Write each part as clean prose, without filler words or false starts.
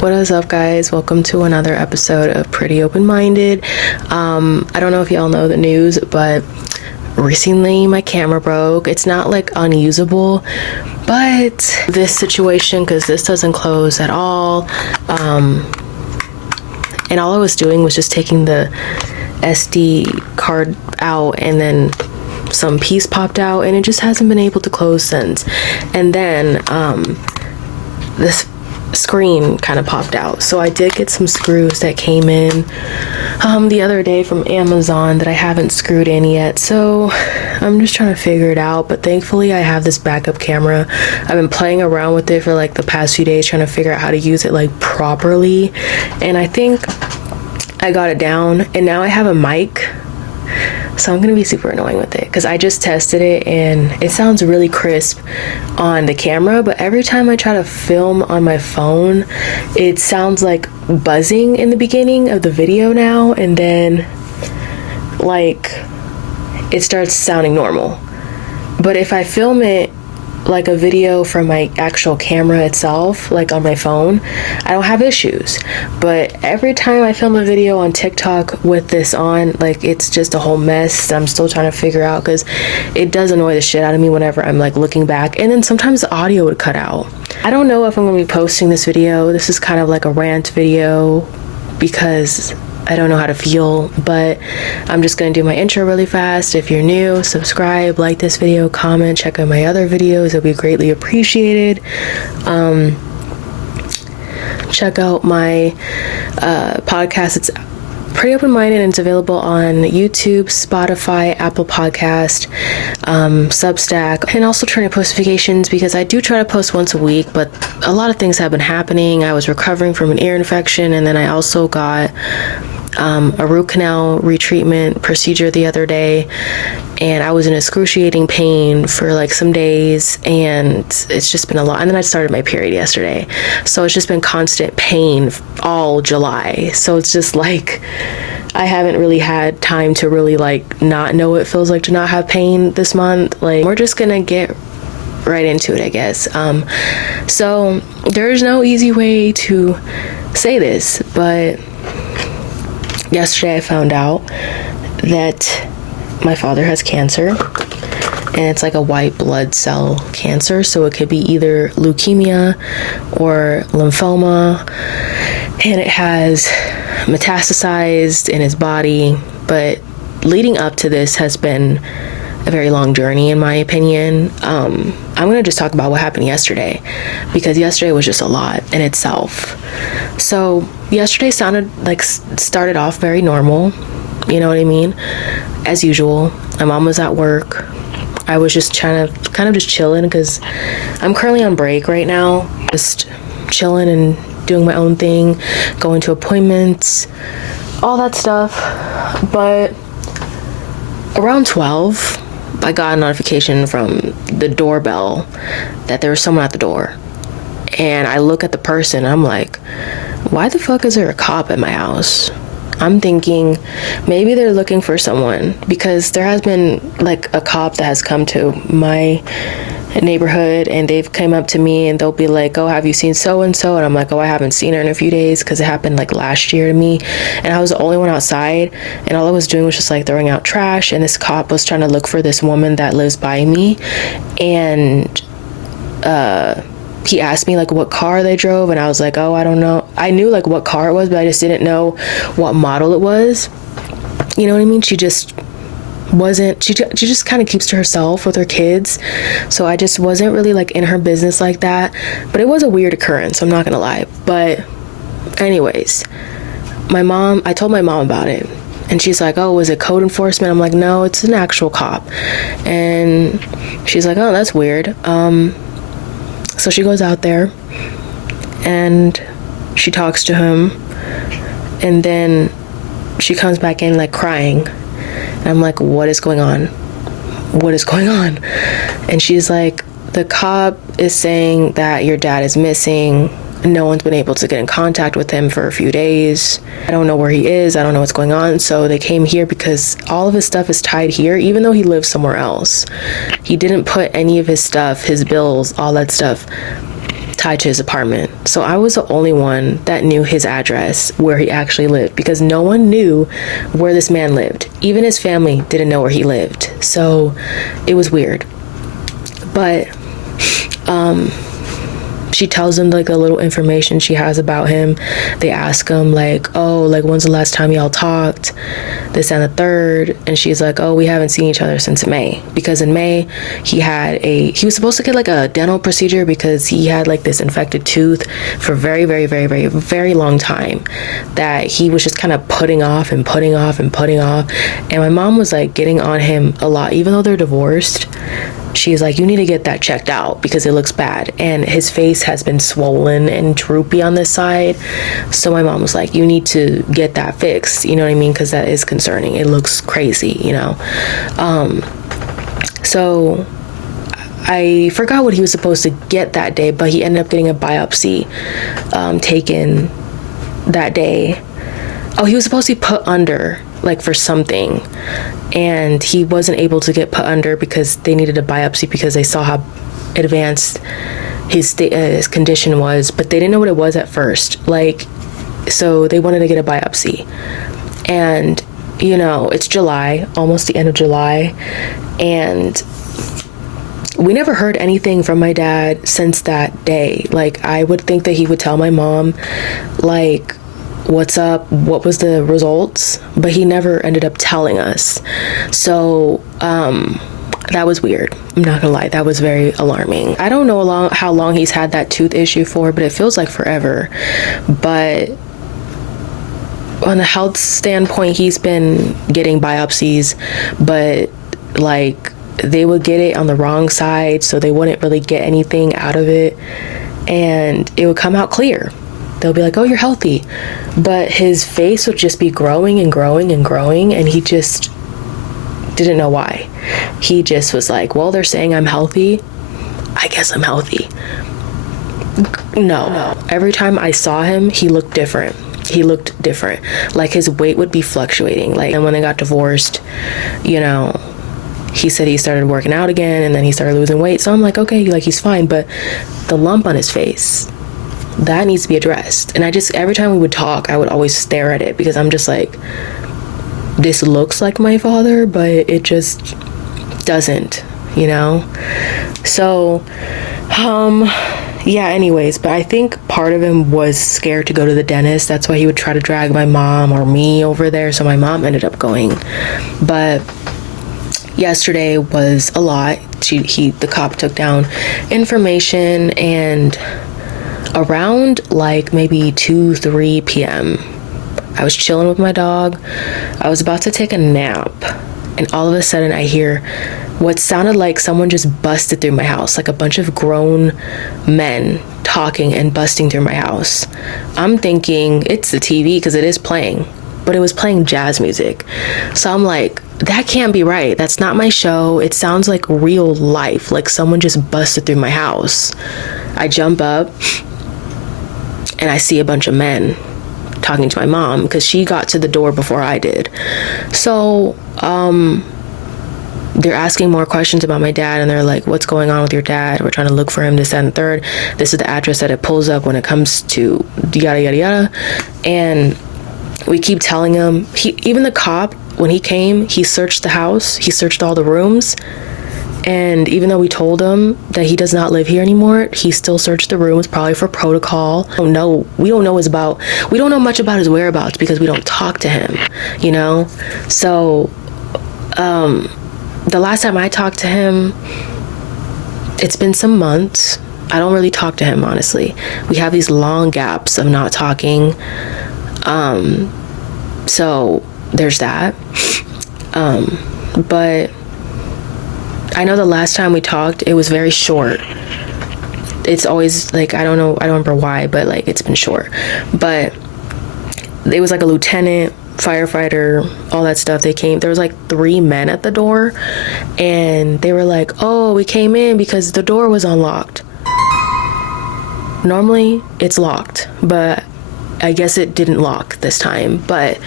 What is up, guys? Welcome to another episode of Pretty Open-Minded. I don't know if y'all know the news, but recently my camera broke. It's not like unusable, but this situation, because this doesn't close at all, and all I was doing was just taking the SD card out, and then some piece popped out, and it just hasn't been able to close since. And then this screen kind of popped out, so I did get some screws that came in the other day from Amazon that I haven't screwed in yet, so I'm just trying to figure it out. But thankfully I have this backup camera. I've been playing around with it for like the past few days, trying to figure out how to use it like properly, and I think I got it down. And now I have a mic, so I'm gonna be super annoying with it because I just tested it and it sounds really crisp on the camera, but every time I try to film on my phone, it sounds like buzzing in the beginning of the video now, and then like it starts sounding normal. But if I film it like a video from my actual camera itself, like on my phone, I don't have issues. But every time I film a video on TikTok with this on, like it's just a whole mess that I'm still trying to figure out, because it does annoy the shit out of me whenever I'm like looking back, and then sometimes the audio would cut out. I don't know if I'm gonna be posting this video. This is kind of like a rant video because I don't know how to feel, but I'm just gonna do my intro really fast. If you're new, subscribe, like this video, comment, check out my other videos. It'll be greatly appreciated. Check out my podcast. It's Pretty Open-Minded, and it's available on YouTube, Spotify, Apple Podcast, Substack, and also trying to post notifications because I do try to post once a week, but a lot of things have been happening. I was recovering from an ear infection, and then I also got a root canal retreatment procedure the other day, and I was in excruciating pain for like some days, and it's just been a lot. And then I started my period yesterday, so it's just been constant pain all July. So it's just like I haven't really had time to really like not know what it feels like to not have pain this month. Like, we're just gonna get right into it, I guess. So there's no easy way to say this, but yesterday I found out that my father has cancer, and it's like a white blood cell cancer, so it could be either leukemia or lymphoma, and it has metastasized in his body. But leading up to this has been a very long journey, in my opinion. I'm gonna just talk about what happened yesterday, because yesterday was just a lot in itself. So yesterday started off very normal, you know what I mean, as usual. My mom was at work. I was just trying to kind of just chilling, because I'm currently on break right now, just chilling and doing my own thing, going to appointments, all that stuff. But around 12, I got a notification from the doorbell that there was someone at the door. And I look at the person, I'm like, why the fuck is there a cop at my house? I'm thinking maybe they're looking for someone, because there has been like a cop that has come to my neighborhood, and they've come up to me and they'll be like, oh, have you seen so and so? And I'm like, oh, I haven't seen her in a few days, because it happened like last year to me, and I was the only one outside, and all I was doing was just like throwing out trash, and this cop was trying to look for this woman that lives by me. And he asked me like what car they drove, and I was like, oh, I don't know. I knew like what car it was, but I just didn't know what model it was. You know what I mean? She just kind of keeps to herself with her kids, so I just wasn't really like in her business like that. But it was a weird occurrence, I'm not gonna lie. But anyways, I told my mom about it, and she's like, oh, was it code enforcement? I'm like, no, it's an actual cop. And she's like, oh, that's weird. So she goes out there and she talks to him, and then she comes back in like crying. And I'm like, what is going on? What is going on? And she's like, the cop is saying that your dad is missing. No one's been able to get in contact with him for a few days. I don't know where he is. I don't know what's going on. So they came here because all of his stuff is tied here, even though he lives somewhere else. He didn't put any of his stuff, his bills, all that stuff tied to his apartment. So I was the only one that knew his address, where he actually lived, because no one knew where this man lived. Even his family didn't know where he lived. So it was weird. But she tells him like the little information she has about him. They ask him like, oh, like when's the last time y'all talked, this and the third, and she's like, oh, we haven't seen each other since May, because in May he was supposed to get like a dental procedure because he had like this infected tooth for very, very, very, very, very long time that he was just kind of putting off and putting off and putting off. And my mom was like getting on him a lot, even though they're divorced. She's like, you need to get that checked out because it looks bad. And his face has been swollen and droopy on this side. So my mom was like, you need to get that fixed. You know what I mean? Because that is concerning. It looks crazy, you know? So I forgot what he was supposed to get that day, but he ended up getting a biopsy taken that day. Oh, he was supposed to be put under, like for something. And he wasn't able to get put under because they needed a biopsy because they saw how advanced his condition was, but they didn't know what it was at first. Like, so they wanted to get a biopsy. And, you know, it's July, almost the end of July. And we never heard anything from my dad since that day. Like, I would think that he would tell my mom, like, what's up, what was the results, but he never ended up telling us. So that was weird. I'm not gonna lie, that was very alarming. I don't know how long he's had that tooth issue for, but it feels like forever. But on the health standpoint, he's been getting biopsies, but like they would get it on the wrong side, so they wouldn't really get anything out of it, and it would come out clear. They'll be like, oh, you're healthy. But his face would just be growing and growing and growing, and he just didn't know why. He just was like, well, they're saying I'm healthy. I guess I'm healthy. No. Every time I saw him, he looked different. Like his weight would be fluctuating. Like, and when they got divorced, you know, he said he started working out again, and then he started losing weight. So I'm like, okay, like he's fine. But the lump on his face, that needs to be addressed. And every time we would talk, I would always stare at it because I'm just like, this looks like my father, but it just doesn't, you know? So, yeah, anyways, but I think part of him was scared to go to the dentist. That's why he would try to drag my mom or me over there. So my mom ended up going. But yesterday was a lot. The cop took down information, and around like maybe 2-3 p.m. I was chilling with my dog. I was about to take a nap, and all of a sudden I hear what sounded like someone just busted through my house, like a bunch of grown men talking and busting through my house. I'm thinking it's the TV because it is playing, but it was playing jazz music. So I'm like, that can't be right. That's not my show. It sounds like real life, like someone just busted through my house. I jump up, and I see a bunch of men talking to my mom because she got to the door before I did. So they're asking more questions about my dad, and they're like, what's going on with your dad? We're trying to look for him, this, that, and the third. This is the address that it pulls up when it comes to yada, yada, yada. And we keep telling him, even the cop, when he came, he searched the house. He searched all the rooms. And even though we told him that he does not live here anymore, he still searched the rooms, probably for protocol. We don't know much about his whereabouts because we don't talk to him, you know? So, the last time I talked to him, it's been some months. I don't really talk to him, honestly. We have these long gaps of not talking. So there's that. But I know the last time we talked, it was very short. It's always like, I don't remember why, but like it's been short. But it was like a lieutenant, firefighter, all that stuff. They came, there was like 3 men at the door, and they were like, oh, we came in because the door was unlocked. Normally it's locked, but I guess it didn't lock this time. But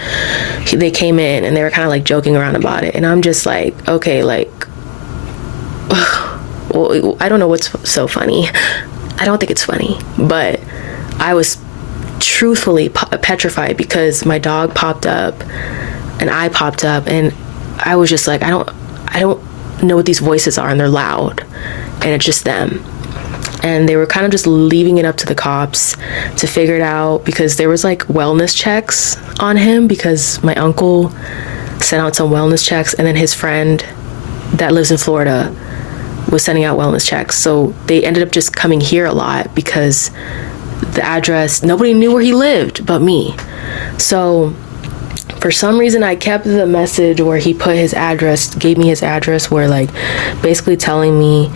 they came in and they were kind of like joking around about it, and I'm just like, okay, like, well, I don't know what's so funny. I don't think it's funny, but I was truthfully petrified because my dog popped up and I popped up, and I was just like, I don't know what these voices are, and they're loud, and it's just them. And they were kind of just leaving it up to the cops to figure it out, because there was like wellness checks on him, because my uncle sent out some wellness checks, and then his friend that lives in Florida was sending out wellness checks. So they ended up just coming here a lot because the address, nobody knew where he lived but me. So for some reason, I kept the message where he put his address, gave me his address, where like basically telling me,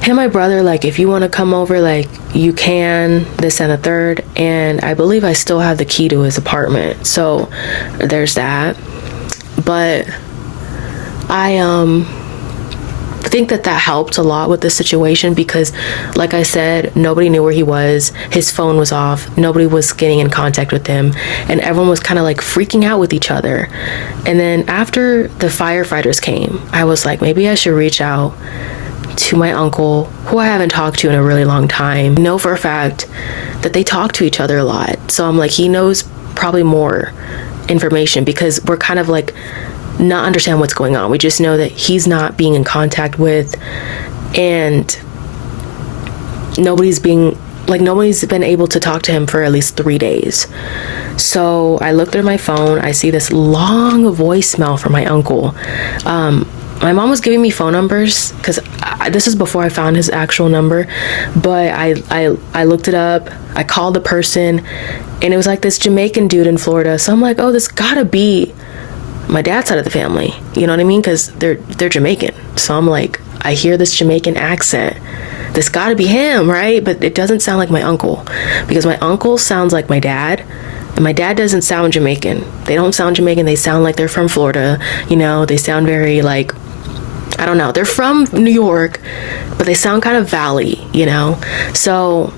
hey, my brother, like, if you want to come over, like, you can, this and the third. And I believe I still have the key to his apartment. So there's that. But I think that helped a lot with the situation, because like I said, nobody knew where he was. His phone was off. Nobody was getting in contact with him, and everyone was kind of like freaking out with each other. And then after the firefighters came, I was like, maybe I should reach out to my uncle, who I haven't talked to in a really long time. I know for a fact that they talk to each other a lot, so I'm like, he knows probably more information, because we're kind of like not understand what's going on. We just know that he's not being in contact with, and nobody's been able to talk to him for at least 3 days. So I looked at my phone, I see this long voicemail from my uncle. My mom was giving me phone numbers, because this is before I found his actual number, but I looked it up, I called the person, and it was like this Jamaican dude in Florida. So I'm like, oh, this gotta be my dad's side of the family, you know what I mean? Because they're Jamaican. So I'm like, I hear this Jamaican accent, this gotta be him, right? But it doesn't sound like my uncle, because my uncle sounds like my dad, and my dad doesn't sound Jamaican. They don't sound Jamaican. They sound like they're from Florida, you know? They sound very like, I don't know, they're from New York, but they sound kind of valley, you know? So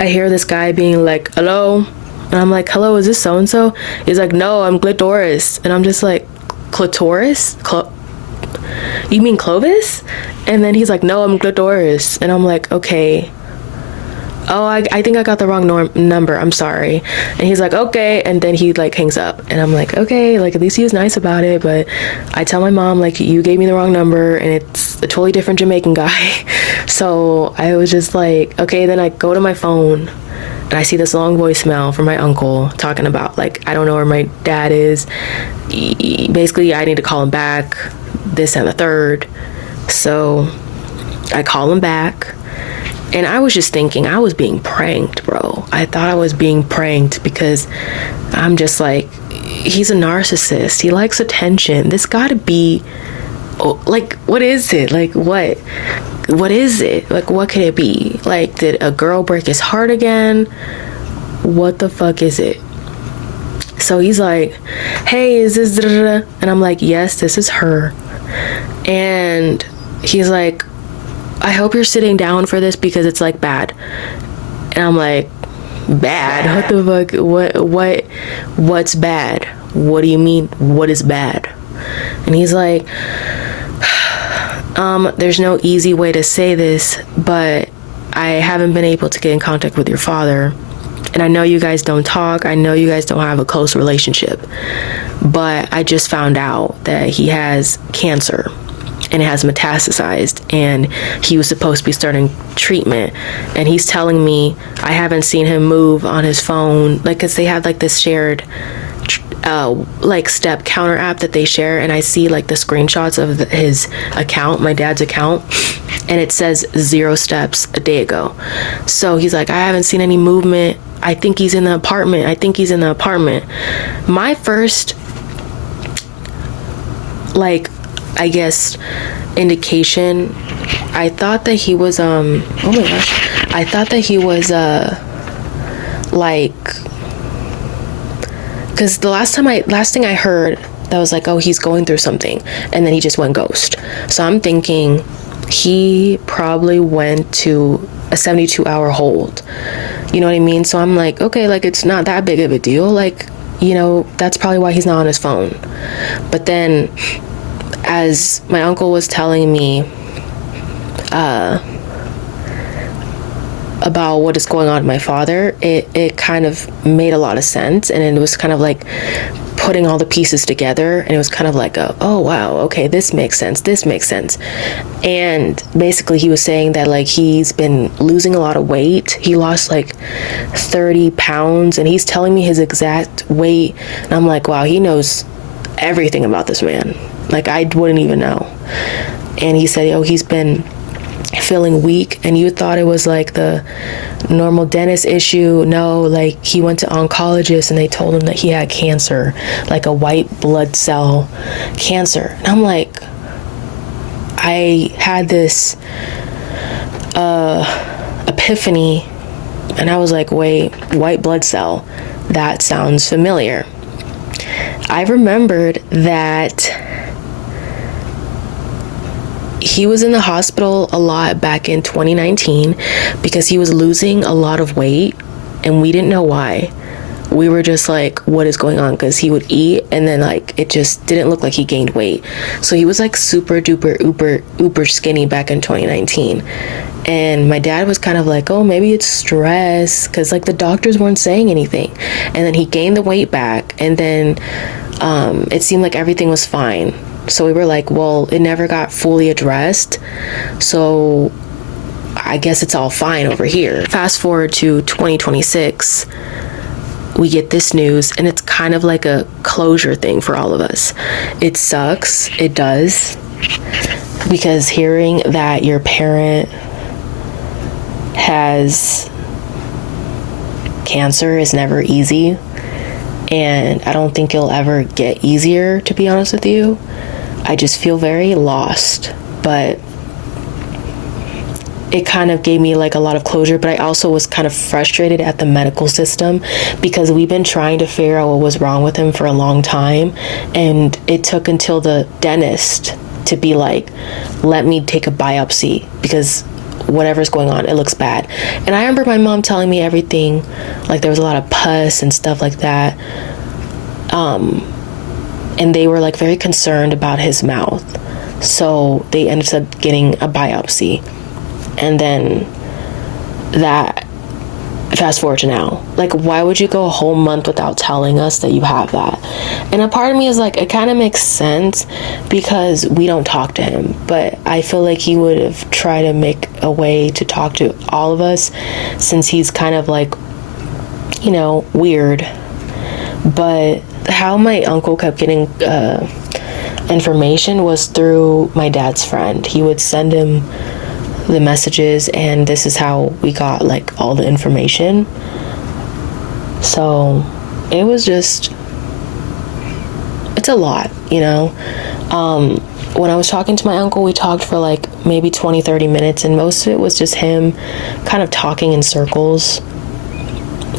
I hear this guy being like, hello? And I'm like, hello, is this so-and-so? He's like, no, I'm Clitoris. And I'm just like, Clitoris? You mean Clovis? And then he's like, no, I'm Clitoris. And I'm like, okay. Oh, I think I got the wrong number. I'm sorry. And he's like, okay. And then he like hangs up. And I'm like, okay, like at least he was nice about it. But I tell my mom, like, you gave me the wrong number, and it's a totally different Jamaican guy. So I was just like, okay. Then I go to my phone, and I see this long voicemail from my uncle talking about, like, I don't know where my dad is. Basically, I need to call him back, this and the third. So I call him back, and I was just thinking I was being pranked, bro. I thought I was being pranked, because I'm just like, he's a narcissist. He likes attention. This gotta be, like, what is it? Like, what is it? Like, what could it be? Like, did a girl break his heart again? What the fuck is it? So he's like, hey, is this da-da-da? And I'm like, yes, this is her. And he's like, I hope you're sitting down for this, because it's like bad. And I'm like, bad? What the fuck? What's bad? What do you mean? What is bad? And he's like, there's no easy way to say this, but I haven't been able to get in contact with your father. And I know you guys don't talk. I know you guys don't have a close relationship. But I just found out that he has cancer, and it has metastasized, and he was supposed to be starting treatment. And he's telling me I haven't seen him move on his phone, like, because they have like this shared like step counter app that they share, and I see like the screenshots of his account, my dad's account, and it says 0 steps a day ago. So he's like, I haven't seen any movement. I think he's in the apartment. My first, like, I guess, indication, I thought that he was oh my gosh, I thought that he was like, because the last thing I heard, that was like, oh, he's going through something, and then he just went ghost. So I'm thinking he probably went to a 72-hour hold, you know what I mean? So I'm like, okay, like, it's not that big of a deal, like, you know, that's probably why he's not on his phone. But then, as my uncle was telling me, about what is going on with my father, it kind of made a lot of sense, and it was kind of like putting all the pieces together, and it was kind of like oh wow, okay, this makes sense. And basically he was saying that like he's been losing a lot of weight. He lost like 30 pounds, and he's telling me his exact weight, and I'm like, wow, he knows everything about this man. Like, I wouldn't even know. And he said, oh, he's been feeling weak, and you thought it was like the normal dentist issue. No, like he went to oncologist and they told him that he had cancer, like a white blood cell cancer. And I'm like, I had this epiphany, and I was like, wait, white blood cell, that sounds familiar. I remembered that he was in the hospital a lot back in 2019 because he was losing a lot of weight, and we didn't know why. We were just like, what is going on? Because he would eat, and then like it just didn't look like he gained weight. So he was like super duper uber skinny back in 2019. And my dad was kind of like, oh, maybe it's stress, because like the doctors weren't saying anything. And then he gained the weight back, and then it seemed like everything was fine. So we were like, well, it never got fully addressed, so I guess it's all fine over here. Fast forward to 2026, we get this news, and it's kind of like a closure thing for all of us. It sucks, it does, because hearing that your parent has cancer is never easy, and I don't think it'll ever get easier, to be honest with you. I just feel very lost, but it kind of gave me like a lot of closure. But I also was kind of frustrated at the medical system, because we've been trying to figure out what was wrong with him for a long time, and it took until the dentist to be like, let me take a biopsy, because whatever's going on, it looks bad. And I remember my mom telling me everything, like there was a lot of pus and stuff like that, and they were like very concerned about his mouth, so they ended up getting a biopsy. And then that, fast forward to now, like, why would you go a whole month without telling us that you have that? And a part of me is like, it kind of makes sense because we don't talk to him, but I feel like he would have tried to make a way to talk to all of us, since he's kind of like, you know, weird. But how my uncle kept getting information was through my dad's friend. He would send him the messages, and this is how we got like all the information. So it was just, it's a lot, you know. When I was talking to my uncle, we talked for like maybe 20-30 minutes, and most of it was just him kind of talking in circles,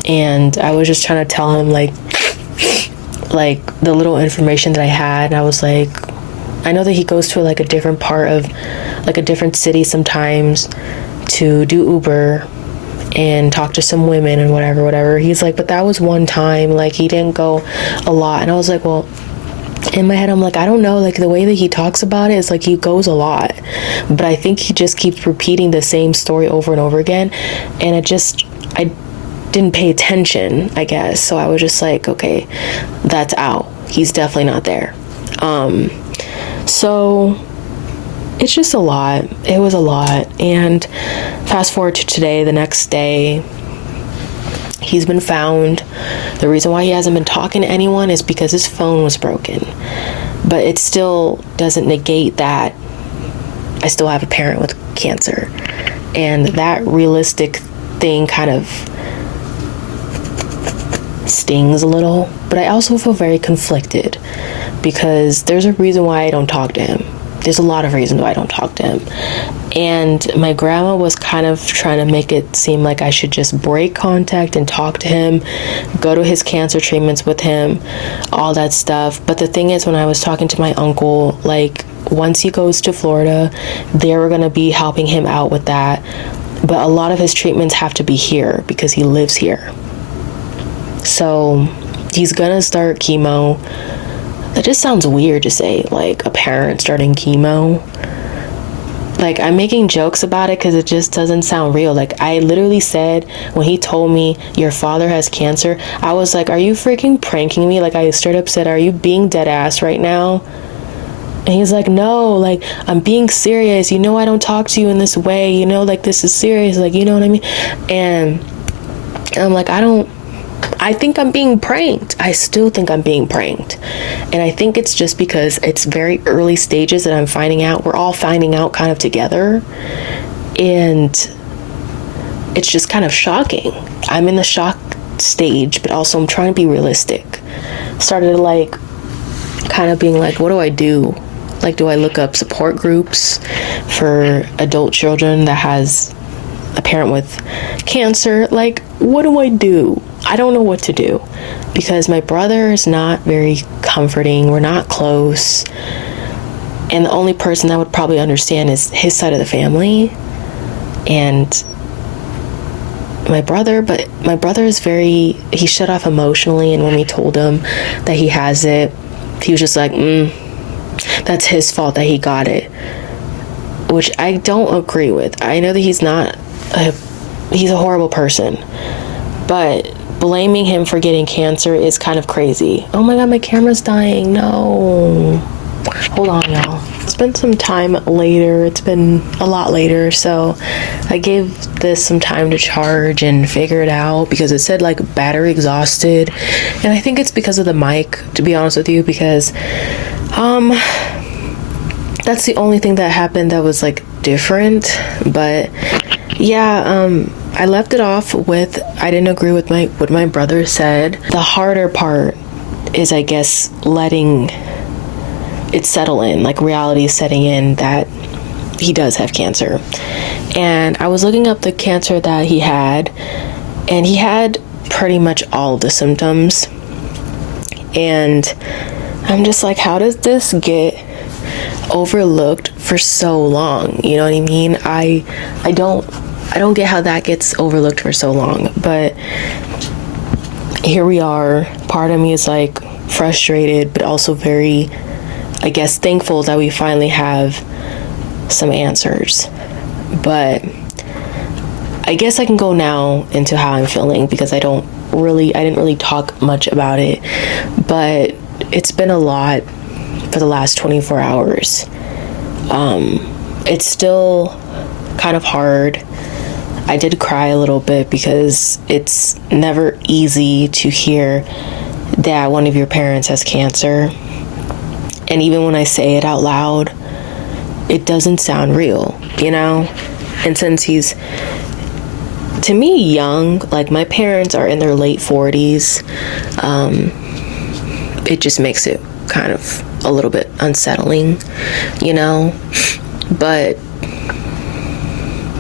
and I was just trying to tell him like the little information that I had. And I was like, I know that he goes to like a different part of like a different city sometimes to do Uber and talk to some women and whatever. He's like, but that was one time, like he didn't go a lot. And I was like, well, in my head I'm like, I don't know, like the way that he talks about it is like he goes a lot, but I think he just keeps repeating the same story over and over again, and I didn't pay attention, I guess. So I was just like, okay, that's out. He's definitely not there. So it's just a lot. It was a lot. And fast forward to today, the next day, he's been found. The reason why he hasn't been talking to anyone is because his phone was broken. But it still doesn't negate that I still have a parent with cancer. And that realistic thing kind of stings a little. But I also feel very conflicted, because there's a reason why I don't talk to him. There's a lot of reasons why I don't talk to him. And my grandma was kind of trying to make it seem like I should just break contact and talk to him, go to his cancer treatments with him, all that stuff. But the thing is, when I was talking to my uncle, like once he goes to Florida, they were going to be helping him out with that. But a lot of his treatments have to be here because he lives here. So he's going to start chemo. That just sounds weird to say, like a parent starting chemo. like, I'm making jokes about it because it just doesn't sound real. Like, I literally said, when he told me your father has cancer, I was like, are you freaking pranking me? Like, I straight up said, are you being dead ass right now? And he's like, no, like, I'm being serious. You know, I don't talk to you in this way. You know, like, this is serious. Like, you know what I mean? And I'm like, I think I'm being pranked. I still think I'm being pranked. And I think it's just because it's very early stages that I'm finding out. We're all finding out kind of together. And it's just kind of shocking. I'm in the shock stage, but also I'm trying to be realistic. Started like kind of being like, what do I do? Like, do I look up support groups for adult children that has a parent with cancer? Like, what do I do? I don't know what to do because my brother is not very comforting. We're not close. And the only person that would probably understand is his side of the family. And my brother is he shut off emotionally. And when we told him that he has it, he was just like, that's his fault that he got it. Which I don't agree with. I know that he's a horrible person. But blaming him for getting cancer is kind of crazy. Oh my god, my camera's dying. No. Hold on, y'all. It's been some time later. It's been a lot later. So I gave this some time to charge and figure it out because it said like battery exhausted. And I think it's because of the mic, to be honest with you, because that's the only thing that happened that was like different. But yeah, I left it off with, I didn't agree with what my brother said. The harder part is, I guess, letting it settle in, like reality setting in that he does have cancer. And I was looking up the cancer that he had, and he had pretty much all of the symptoms. And I'm just like, how does this get overlooked for so long? You know what I mean? I don't get how that gets overlooked for so long, but here we are. Part of me is like frustrated, but also very, I guess, thankful that we finally have some answers. But I guess I can go now into how I'm feeling because I didn't really talk much about it, but it's been a lot for the last 24 hours. It's still kind of hard. I did cry a little bit because it's never easy to hear that one of your parents has cancer. And even when I say it out loud, it doesn't sound real, you know? And since he's, to me, young, like my parents are in their late 40s, it just makes it kind of a little bit unsettling, you know? But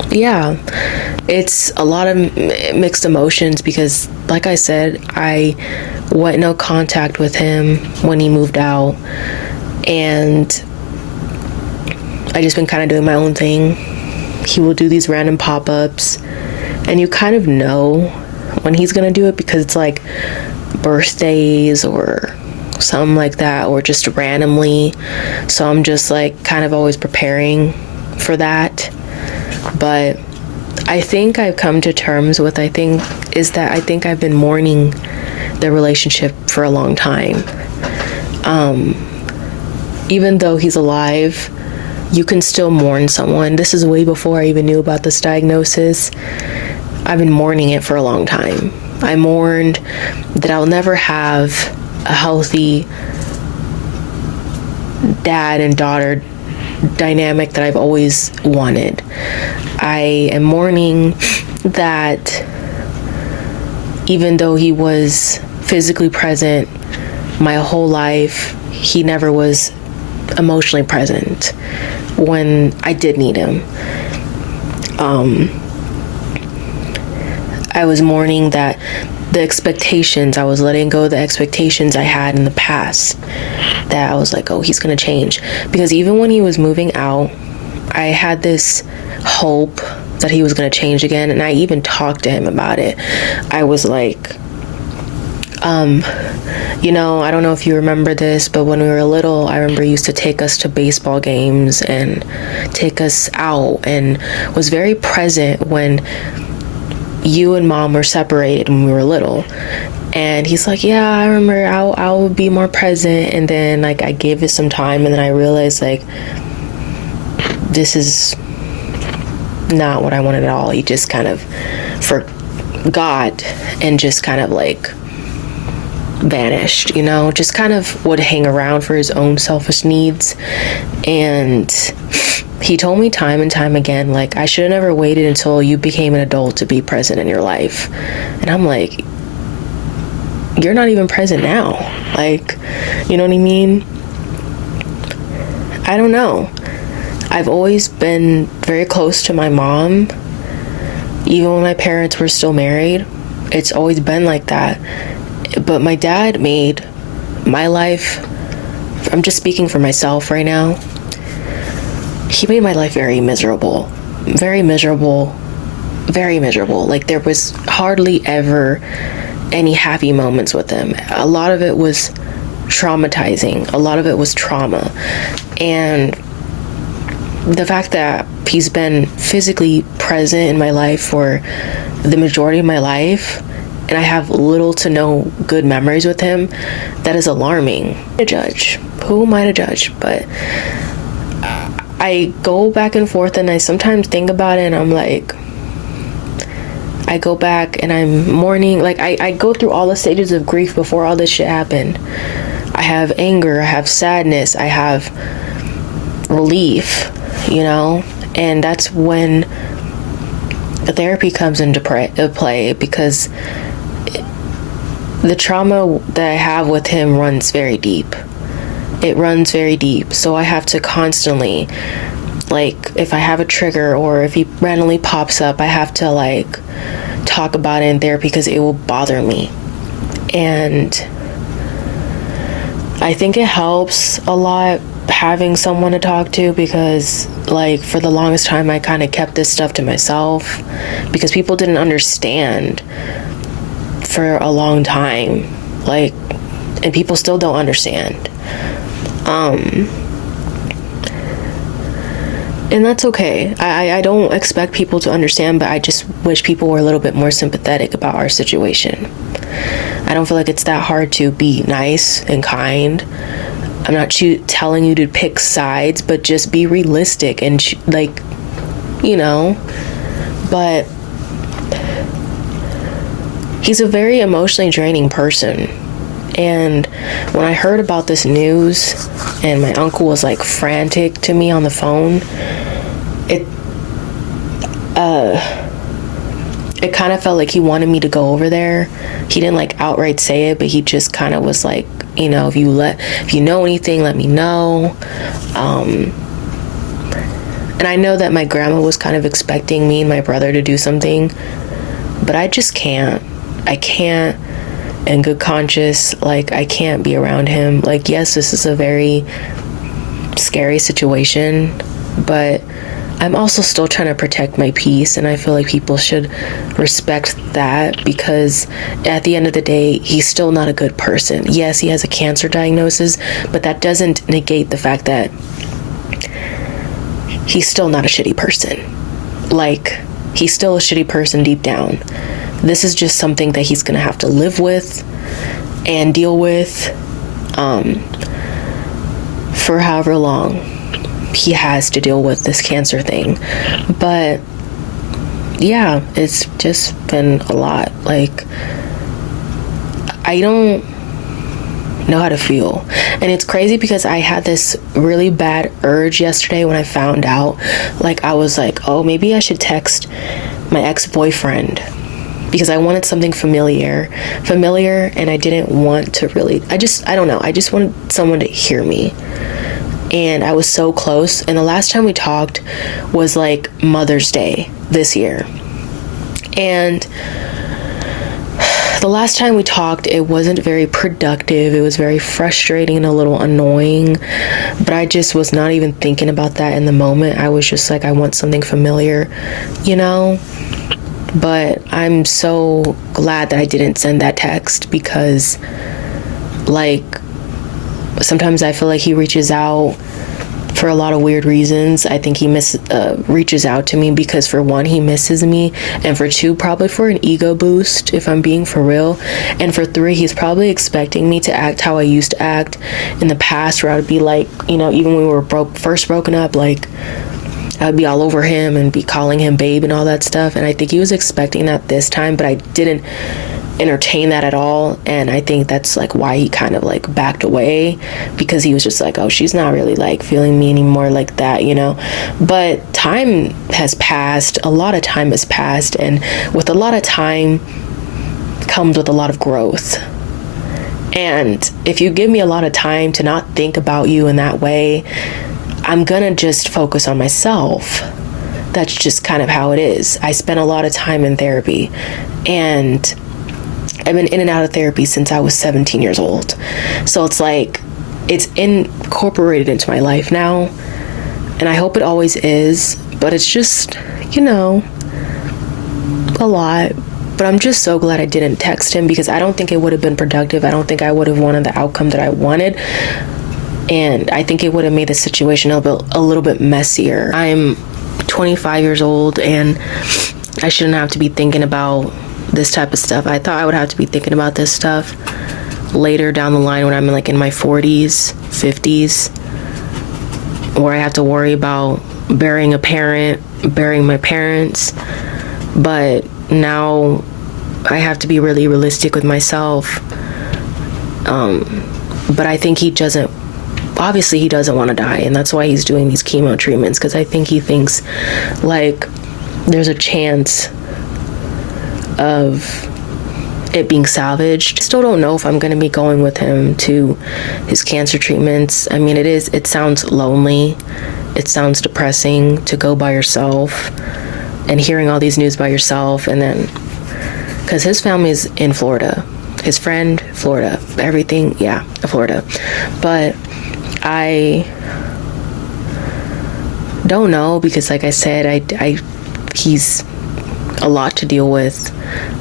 yeah, it's a lot of mixed emotions because, like I said, I went no contact with him when he moved out, and I just been kind of doing my own thing. He will do these random pop-ups, and you kind of know when he's gonna do it because it's like birthdays or something like that, or just randomly. So I'm just like kind of always preparing for that. But I think I've come to terms with, I think I've been mourning the relationship for a long time. Even though he's alive, you can still mourn someone. This is way before I even knew about this diagnosis. I've been mourning it for a long time. I mourned that I'll never have a healthy dad and daughter dynamic that I've always wanted. I am mourning that even though he was physically present my whole life, he never was emotionally present when I did need him. I was mourning that the expectations, I was letting go of the expectations I had in the past, that I was like, oh, he's gonna change. Because even when he was moving out, I had this hope that he was gonna change again, and I even talked to him about it. I was like, I don't know if you remember this, but when we were little, I remember he used to take us to baseball games and take us out, and was very present when you and mom were separated when we were little. And he's like, yeah, I remember I would be more present. And then like I gave it some time, and then I realized like this is not what I wanted at all. He just kind of forgot and just kind of like vanished, just kind of would hang around for his own selfish needs. And he told me time and time again, like, I should have never waited until you became an adult to be present in your life. And I'm like, you're not even present now. Like, you know what I mean? I don't know. I've always been very close to my mom, even when my parents were still married. It's always been like that. But my dad made my life, I'm just speaking for myself right now, he made my life very miserable. Very miserable. Very miserable. Like, there was hardly ever any happy moments with him. A lot of it was traumatizing. A lot of it was trauma. And the fact that he's been physically present in my life for the majority of my life, and I have little to no good memories with him, that is alarming to judge. Who am I to judge? But I go back and forth, and I sometimes think about it, and I'm like, I go back and I'm mourning. Like, I go through all the stages of grief before all this shit happened. I have anger, I have sadness, I have relief, and that's when the therapy comes into play, because the trauma that I have with him runs very deep. It runs very deep. So I have to constantly, like, if I have a trigger or if he randomly pops up, I have to, like, talk about it in therapy because it will bother me. And I think it helps a lot having someone to talk to, because, like, for the longest time I kind of kept this stuff to myself because people didn't understand for a long time, like, and people still don't understand. And that's okay. I don't expect people to understand, but I just wish people were a little bit more sympathetic about our situation. I don't feel like it's that hard to be nice and kind. I'm not telling you to pick sides, but just be realistic and but he's a very emotionally draining person. And when I heard about this news and my uncle was like frantic to me on the phone, it kind of felt like he wanted me to go over there. He didn't like outright say it, but he just kind of was like, if you know anything, let me know. And I know that my grandma was kind of expecting me and my brother to do something, but I just can't. I can't, in good conscience, like, I can't be around him. Like, yes, this is a very scary situation, but I'm also still trying to protect my peace, and I feel like people should respect that, because at the end of the day, he's still not a good person. Yes, he has a cancer diagnosis, but that doesn't negate the fact that he's still not a shitty person. Like, he's still a shitty person deep down. This is just something that he's gonna have to live with and deal with for however long he has to deal with this cancer thing. But yeah, it's just been a lot. Like, I don't know how to feel. And it's crazy because I had this really bad urge yesterday when I found out. Like, I was like, oh, maybe I should text my ex-boyfriend, because I wanted something familiar, and I didn't want to really, I don't know, I just wanted someone to hear me. And I was so close. And the last time we talked was like Mother's Day this year. And the last time we talked, it wasn't very productive. It was very frustrating and a little annoying. But I just was not even thinking about that in the moment. I was just like, I want something familiar, But I'm so glad that I didn't send that text, because like sometimes I feel like he reaches out for a lot of weird reasons. I think he reaches out to me because, for one, he misses me, and for two, probably for an ego boost, if I'm being for real, and for three, he's probably expecting me to act how I used to act in the past, where I would be like, you know, even when we were first broken up, like I would be all over him and be calling him babe and all that stuff. And I think he was expecting that this time, but I didn't entertain that at all. And I think that's like why he kind of like backed away, because he was just like, oh, she's not really like feeling me anymore like that, you know. But time has passed, a lot of time has passed, and with a lot of time comes with a lot of growth. And if you give me a lot of time to not think about you in that way, I'm gonna just focus on myself. That's just kind of how it is. I spent a lot of time in therapy, and I've been in and out of therapy since I was 17 years old. So it's like, it's incorporated into my life now, and I hope it always is, but it's just, you know, a lot. But I'm just so glad I didn't text him, because I don't think it would have been productive. I don't think I would have wanted the outcome that I wanted. And I think it would have made the situation a little bit messier. I'm 25 years old, and I shouldn't have to be thinking about this type of stuff. I thought I would have to be thinking about this stuff later down the line, when I'm like in my 40s, 50s, where I have to worry about burying my parents. But now I have to be really realistic with myself. But I think he doesn't want to die, and that's why he's doing these chemo treatments, because I think he thinks like there's a chance of it being salvaged. Still don't know if I'm going to be going with him to his cancer treatments. I mean, it sounds lonely, it sounds depressing to go by yourself and hearing all these news by yourself. And then, because his family's in Florida, his friend, Florida, everything, yeah, Florida. But I don't know, because like I said, he's a lot to deal with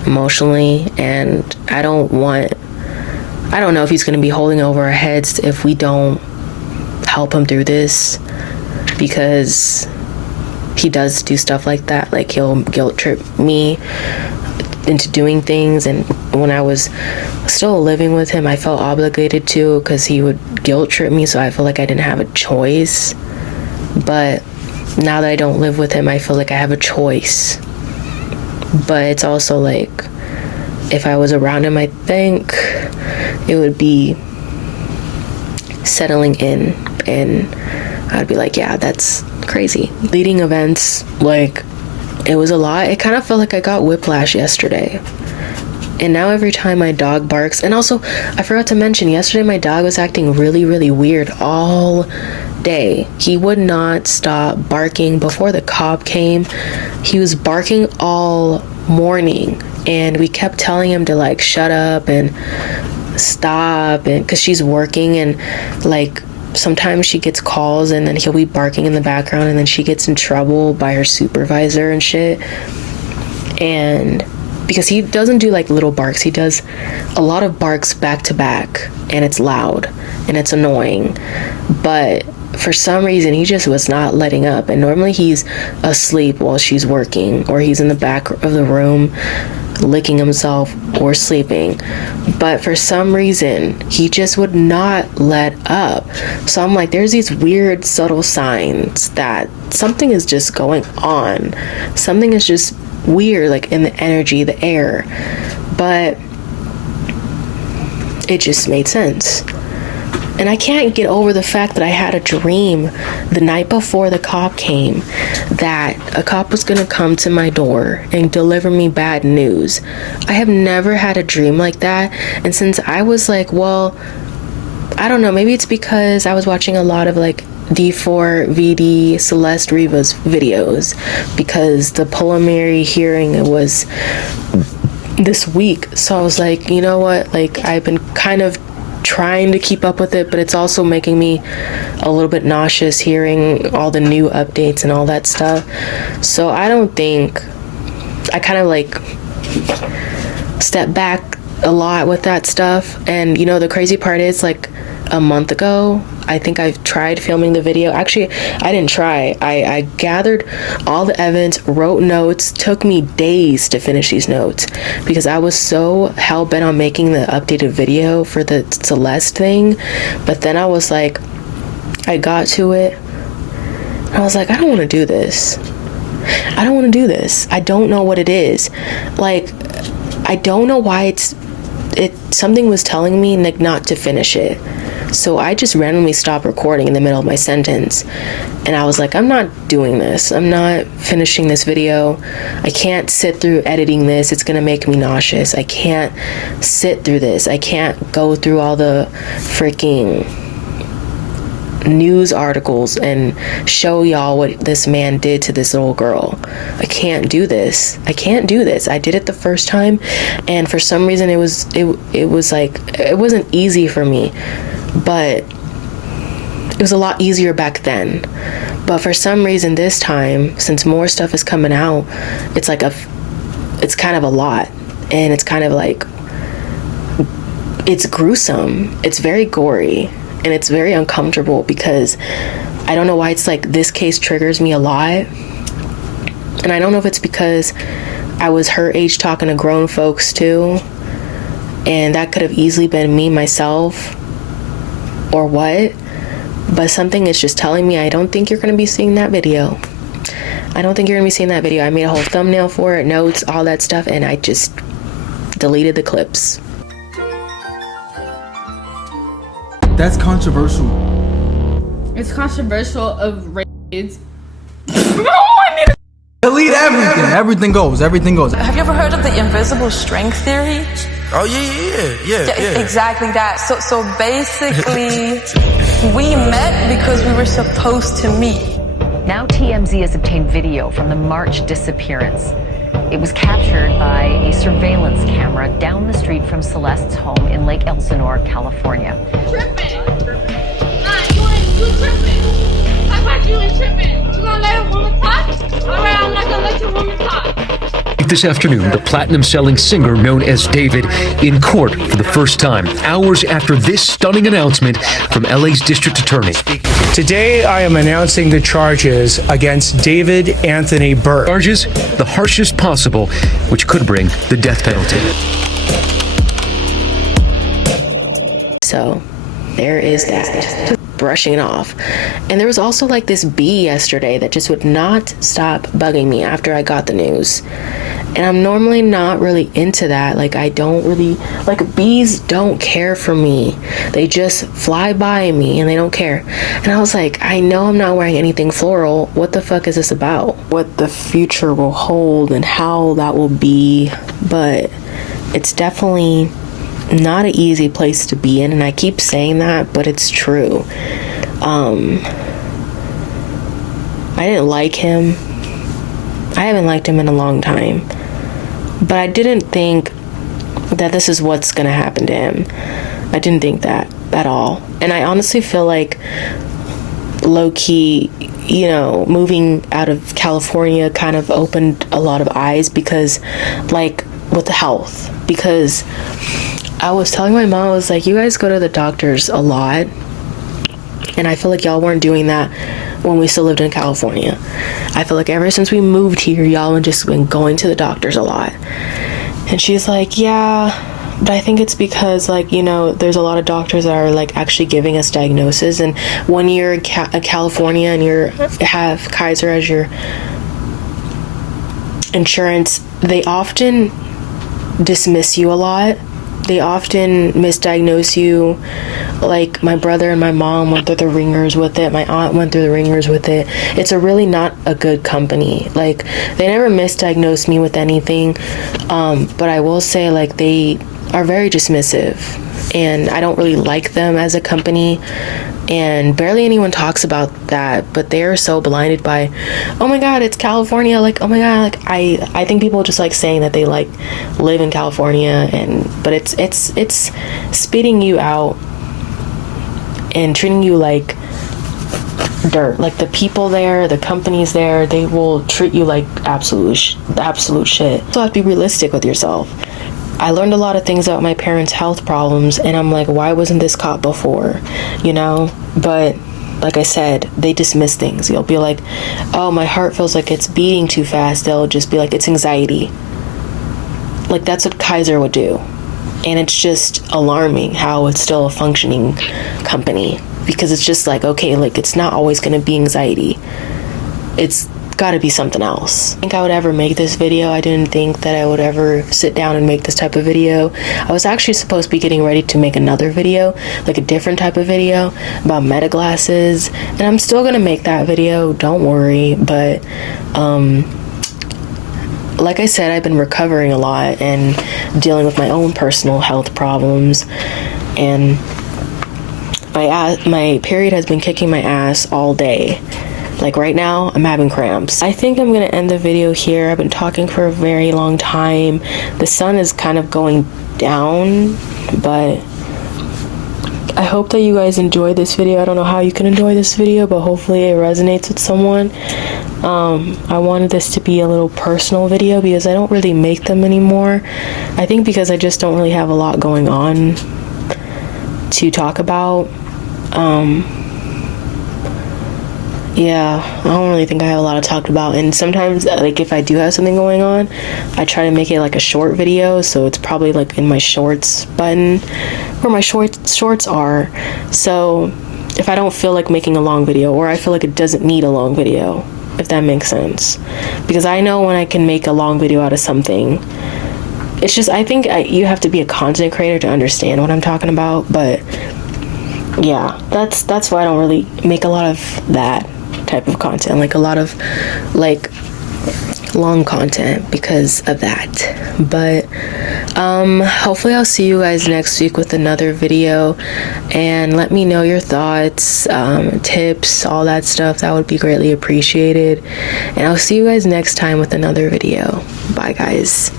emotionally, and I don't know if he's going to be holding over our heads if we don't help him through this, because he does do stuff like that. Like, he'll guilt trip me into doing things, and when I was still living with him, I felt obligated to, because he would guilt trip me, so I feel like I didn't have a choice. But now that I don't live with him, I feel like I have a choice. But it's also like, if I was around him, I think it would be settling in, and I'd be like, yeah, that's crazy. Leading events, like, it was a lot. It kind of felt like I got whiplash yesterday. And now every time my dog barks, and also I forgot to mention, yesterday my dog was acting really, really weird all day. He would not stop barking. Before the cop came, he was barking all morning, and we kept telling him to like shut up and stop, and because she's working, and like sometimes she gets calls and then he'll be barking in the background, and then she gets in trouble by her supervisor and shit. And because he doesn't do like little barks, he does a lot of barks back to back, and it's loud and it's annoying. But for some reason, he just was not letting up. And normally he's asleep while she's working, or he's in the back of the room licking himself or sleeping. But for some reason, he just would not let up. So I'm like, there's these weird subtle signs that something is just going on. Something is just weird, like in the energy, the air. But it just made sense. And I can't get over the fact that I had a dream the night before the cop came, that a cop was going to come to my door and deliver me bad news. I have never had a dream like that. And since I was like, well, I don't know, maybe it's because I was watching a lot of like D4VD Celeste Riva's videos, because the preliminary hearing was this week. So I was like, you know what, like, I've been kind of trying to keep up with it, but it's also making me a little bit nauseous hearing all the new updates and all that stuff. So I don't think I kind of like step back a lot with that stuff. And you know, the crazy part is, like, a month ago, I think I've tried filming the video. Actually, I didn't try. I gathered all the evidence, wrote notes. Took me days to finish these notes because I was so hell-bent on making the updated video for the Celeste thing. But then I was like, I got to it. I was like, I don't want to do this. I don't want to do this. I don't know what it is. Like, I don't know why something was telling me, like, not to finish it. So I just randomly stopped recording in the middle of my sentence. And I was like, I'm not doing this. I'm not finishing this video. I can't sit through editing this. It's going to make me nauseous. I can't sit through this. I can't go through all the freaking news articles and show y'all what this man did to this little girl. I can't do this. I can't do this. I did it the first time, and for some reason it was like, it wasn't easy for me, but it was a lot easier back then. But for some reason this time, since more stuff is coming out, it's like it's kind of a lot, and it's kind of like, it's gruesome. It's very gory. And it's very uncomfortable because I don't know why it's like this case triggers me a lot. And I don't know if it's because I was her age talking to grown folks too. And that could have easily been me myself or what. But something is just telling me I don't think you're going to be seeing that video. I don't think you're going to be seeing that video. I made a whole thumbnail for it, notes, all that stuff. And I just deleted the clips. That's controversial. It's controversial of raids. Delete everything. Everything goes. Everything goes. Have you ever heard of the invisible strength theory? Oh yeah. Exactly that. So basically, we met because we were supposed to meet. Now TMZ has obtained video from the March disappearance. It was captured by a surveillance camera down the street from Celeste's home in Lake Elsinore, California. Tripping! Nah, you tripping! How about you ain't tripping? You gonna let a woman talk? Alright, I'm not gonna let your woman talk. This afternoon, the platinum-selling singer known as David in court for the first time, hours after this stunning announcement from LA's district attorney. Today, I am announcing the charges against David Anthony Burke. Charges, the harshest possible, which could bring the death penalty. So there is that. Brushing it off. And there was also like this bee yesterday that just would not stop bugging me after I got the news. And I'm normally not really into that. Like, I don't really, like, bees don't care for me. They just fly by me and they don't care. And I was like, I know I'm not wearing anything floral. What the fuck is this about? What the future will hold and how that will be. But it's definitely not an easy place to be in. And I keep saying that, but it's true. I didn't like him. I haven't liked him in a long time. But I didn't think that this is what's gonna happen to him. I didn't think that at all. And I honestly feel like low-key, you know, moving out of California kind of opened a lot of eyes because, like, with the health. Because I was telling my mom, I was like, you guys go to the doctors a lot. And I feel like y'all weren't doing that when we still lived in California. I feel like ever since we moved here, y'all have just been going to the doctors a lot. And she's like, yeah, but I think it's because, like, you know, there's a lot of doctors that are, like, actually giving us diagnoses. And when you're in California and you have Kaiser as your insurance, they often dismiss you a lot. They often misdiagnose you. Like, my brother and my mom went through the ringers with it. My aunt went through the ringers with it. It's a really not a good company. Like, they never misdiagnosed me with anything. But I will say, like, they are very dismissive. And I don't really like them as a company. And barely anyone talks about that. But they are so blinded by, oh my God, it's California. Like, oh my God. Like, I think people just like saying that they, like, live in California. But it's spitting you out and treating you like dirt. Like, the people there, the companies there, they will treat you like absolute shit. So have to be realistic with yourself. I learned a lot of things about my parents' health problems, and I'm like, why wasn't this caught before? You know? But like I said, they dismiss things. You'll be like, oh, my heart feels like it's beating too fast. They'll just be like, it's anxiety. Like, that's what Kaiser would do. And it's just alarming how it's still a functioning company, because it's just like, okay, like, it's not always going to be anxiety. It's got to be something else. I think I would ever make this video. I didn't think that I would ever sit down and make this type of video. I was actually supposed to be getting ready to make another video, like a different type of video about meta glasses, and I'm still gonna make that video, don't worry. But like I said, I've been recovering a lot and dealing with my own personal health problems, and my period has been kicking my ass all day. Like, right now, I'm having cramps. I think I'm gonna end the video here. I've been talking for a very long time. The sun is kind of going down, but I hope that you guys enjoyed this video. I don't know how you can enjoy this video, but hopefully it resonates with someone. I wanted this to be a little personal video because I don't really make them anymore. I think because I just don't really have a lot going on to talk about. Yeah, I don't really think I have a lot to talk about, and sometimes, like, if I do have something going on, I try to make it like a short video, so it's probably like in my shorts button where my shorts are. So if I don't feel like making a long video, or I feel like it doesn't need a long video, if that makes sense, because I know when I can make a long video out of something. It's just, I think you have to be a content creator to understand what I'm talking about. But yeah, that's why I don't really make a lot of that type of content, like a lot of like long content, because of that. But hopefully I'll see you guys next week with another video, and let me know your thoughts, tips, all that stuff. That would be greatly appreciated, and I'll see you guys next time with another video. Bye, guys.